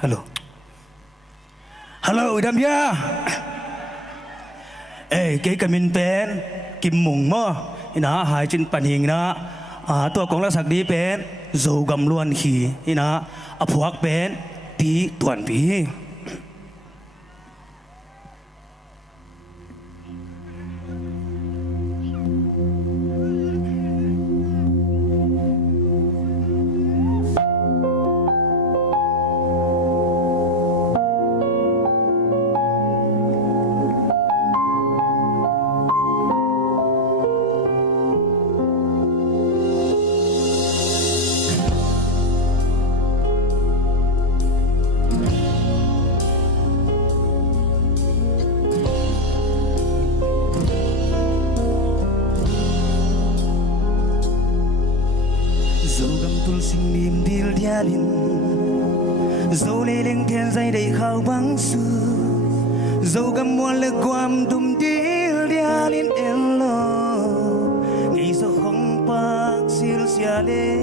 Hello. Hello, đam ya. Ê, cái cầm in pen, kim mùng mơ, ina hai trên bàn hình na, tua con là sạc đi pen, dầu gầm luôn khi, ina, phuak pen, tí tuần phí. Sinh niềm điêu đia linh dấu lê lên thiên dây đầy khao băng xưa dấu gầm muôn lực quam đùm điêu đia linh em lo nghĩ sao không bác xiêu xia lê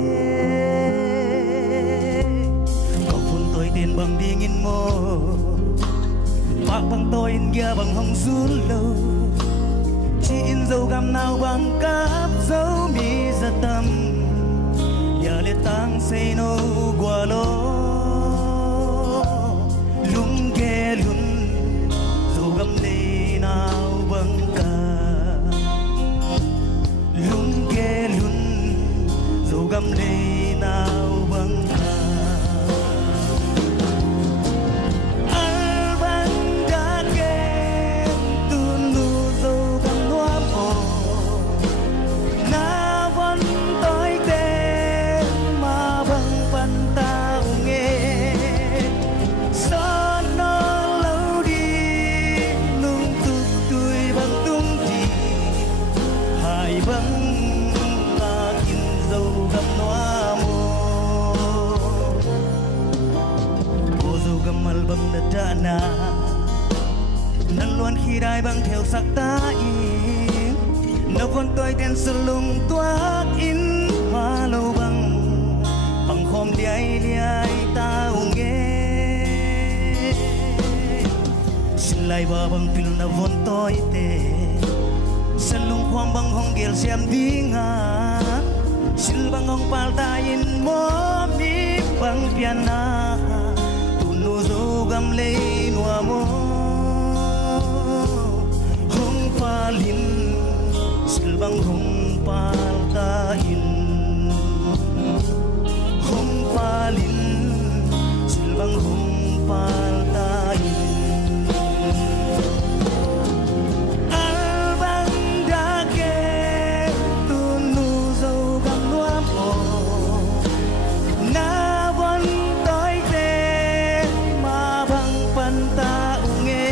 có phun tôi tiền bằng đi nghìn mô bác bằng tôi in gia bằng hồng run lâu chỉ in dấu gầm nào bằng cáp dấu mi ra tâm le tang say no gualo lung ge lun dù gam ne nào băng ca lung ge lun dù gam ne nào băng ca alban đã kem tu nu dù gam noa mo na vẫn tôi băng đất đana năn luôn khi đai băng theo sắc ta in nó vẫn tôi tên sương lùng toát in hoa lâu bằng hôm đi ai ta nghe xin lại vào bằng pil nó vẫn tôi tê sân lùng khoang bằng hong gel xem đi ngã xin bằng hong pal ta in mô mi bằng piana gam lê noa mo hong pa lin silbang hong pa ta in hong pa lin silbang hong pa ta in albang da ke tu nu dâu gam noa mo na von tôi ta nghe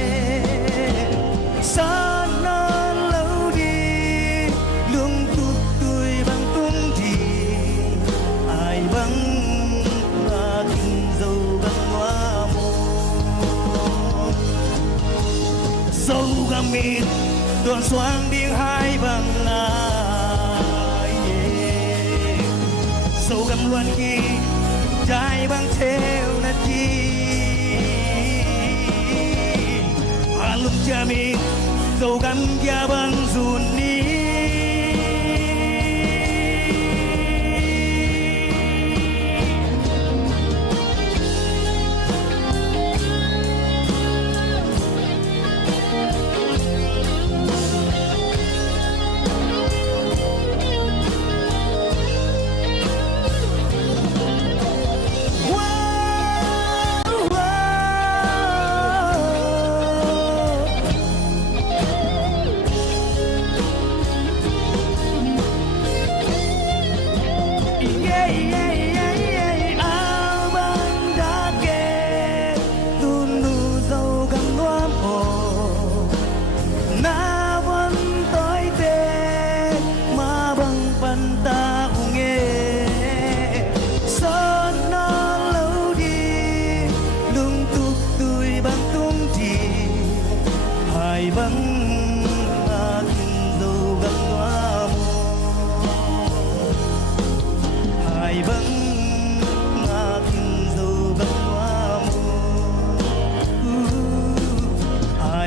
xa nó lâu đi luôn tụt tôi bằng tung thì ai bằng là kinh dâu gam hoa mô dâu gam mịt tuần xoang điên hai bằng ai dâu gam luôn khi trái bằng theo là chi lung jami dâu gam gia băng dùn ni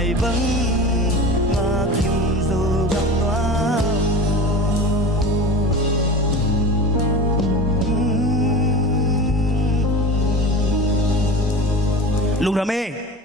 đài vắng mà kim dù gầm loa Lùng Đam Mê